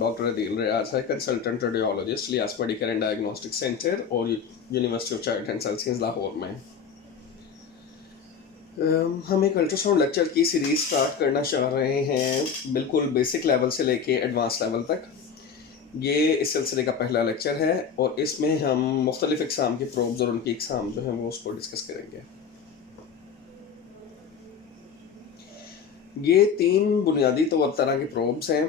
Doctor Adeel Riaz है, consultant radiologist लियास medical and diagnostic centre और university of child and sciences Lahore में। हम एक अल्ट्रासाउंड लेक्चर की सीरीज़ स्टार्ट करना चाह रहे हैं, बिल्कुल बेसिक लेवल से लेके एडवांस लेवल तक। ये इस सिलसिले का पहला लेक्चर है और इसमें हम मुख्तलिफ इकसाम के प्रोब्स और उनकी इकसाम जो हैं वो उसको डिस्कस करेंगे। ये 3 बुनियादी तरह के प्रोब्स हैं।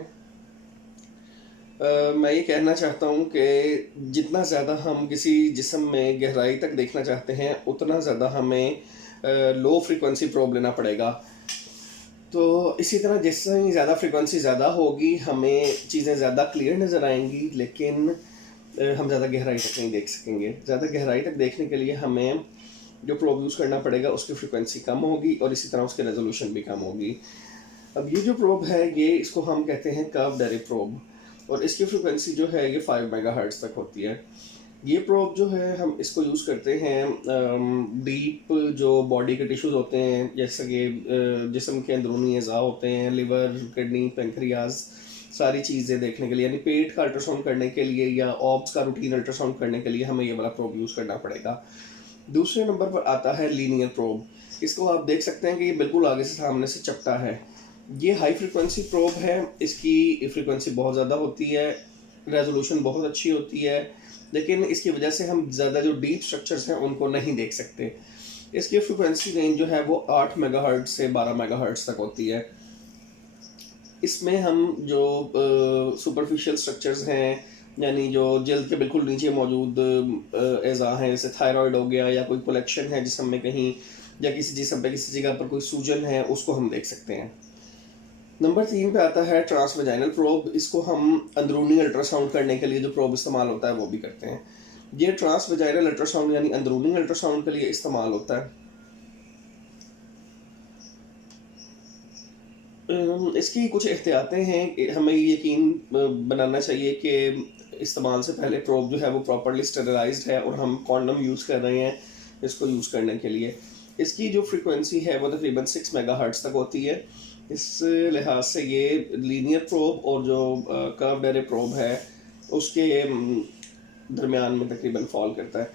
मैं ये कहना चाहता हूँ कि जितना ज़्यादा हम किसी जिस्म में गहराई तक देखना चाहते हैं उतना ज़्यादा हमें लो फ्रीक्वेंसी प्रोब लेना पड़ेगा। तो इसी तरह जिससे ज़्यादा फ्रीक्वेंसी ज़्यादा होगी हमें चीज़ें ज़्यादा क्लियर नज़र आएंगी, लेकिन हम ज़्यादा गहराई तक नहीं देख सकेंगे। ज़्यादा गहराई तक देखने के लिए हमें जो प्रोब यूज़ करना पड़ेगा उसकी फ्रीक्वेंसी कम होगी और इसी तरह उसकी रेजोल्यूशन भी कम होगी। अब ये जो प्रोब है ये इसको हम कहते हैं कर्व्ड एरे प्रोब और इसकी फ्रीक्वेंसी जो है ये 5 मेगाहर्ट्ज़ तक होती है। ये प्रोब जो है हम इसको यूज़ करते हैं डीप जो बॉडी के टिश्यूज़ होते हैं, जैसे कि जिस्म के अंदरूनी अज़ा होते हैं, लिवर, किडनी, पेंक्रियाज, सारी चीज़ें देखने के लिए, यानी पेट का अल्ट्रासाउंड करने के लिए या ऑब्स का रूटीन अल्ट्रासाउंड करने के लिए हमें ये वाला प्रोब यूज़ करना पड़ेगा। दूसरे नंबर पर आता है लीनियर प्रोब। इसको आप देख सकते हैं कि ये बिल्कुल आगे से सामने से चपटा है। ये हाई फ्रिक्वेंसी प्रोब है, इसकी फ्रीक्वेंसी बहुत ज़्यादा होती है, रेजोल्यूशन बहुत अच्छी होती है, लेकिन इसकी वजह से हम ज़्यादा जो डीप स्ट्रक्चर्स हैं उनको नहीं देख सकते। इसकी फ्रीक्वेंसी रेंज जो है वो 8 मेगाहर्ट्ज़ से 12 मेगाहर्ट्ज़ तक होती है। इसमें हम जो सुपरफिशियल स्ट्रक्चर्स हैं, यानी जो जल्द के बिल्कुल नीचे मौजूद एज़ा हैं, जैसे थायराइड हो गया या कोई कलेक्शन है जिस्म में कहीं, या किसी जिस्म पे किसी जगह पर कोई सूजन है, उसको हम देख सकते हैं। नंबर 3 पे आता है ट्रांसवेजाइनल प्रोब। इसको हम अंदरूनी अल्ट्रासाउंड करने के लिए जो प्रोब इस्तेमाल होता है वो भी करते हैं। ये ट्रांसवेजाइनल अल्ट्रासाउंड यानी अंदरूनी अल्ट्रासाउंड के लिए इस्तेमाल होता है। इसकी कुछ एहतियातें हैं, हमें यकीन बनाना चाहिए कि इस्तेमाल से पहले प्रोब जो है वो प्रॉपरली स्टेरिलाइज्ड है और हम कॉन्डम यूज़ कर रहे हैं इसको यूज़ करने के लिए। इसकी जो फ्रीक्वेंसी है वो तकरीबन 6 मेगाहर्ट्ज़ तक होती है। इस लिहाज से ये लीनियर प्रोब और जो कर्व्ड एरे प्रोब है उसके दरमियान में तकरीबन फॉल करता है।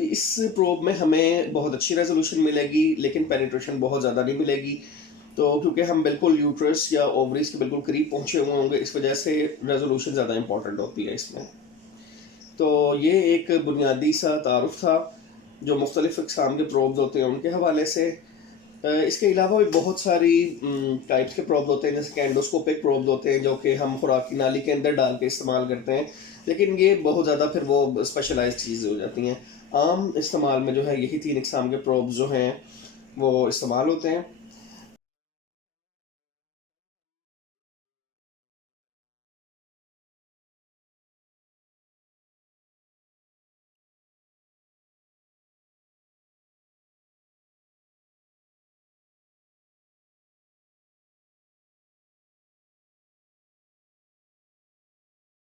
इस प्रोब में हमें बहुत अच्छी रेजोल्यूशन मिलेगी, लेकिन पेनिट्रेशन बहुत ज़्यादा नहीं मिलेगी। तो क्योंकि हम बिल्कुल यूट्रस या ओवरीज के बिल्कुल करीब पहुँचे हुए होंगे, इस वजह से रेजोल्यूशन ज़्यादा इंपॉर्टेंट होती है इसमें। तो ये एक बुनियादी सा तारुफ था जो मुख्तलिफ इक़साम के प्रोब्स होते हैं उनके हवाले से। इसके अलावा भी बहुत सारी टाइप्स के प्रोब्स होते हैं, जैसे कि एंडोस्कोपिक प्रोब्स होते हैं जो कि हम खुराकी नाली के अंदर डाल के इस्तेमाल करते हैं, लेकिन ये बहुत ज़्यादा फिर वो स्पेशलाइज्ड चीज़ें हो जाती हैं। आम इस्तेमाल में जो है यही 3 इक़साम के प्रोब्स जो हैं वो इस्तेमाल होते हैं।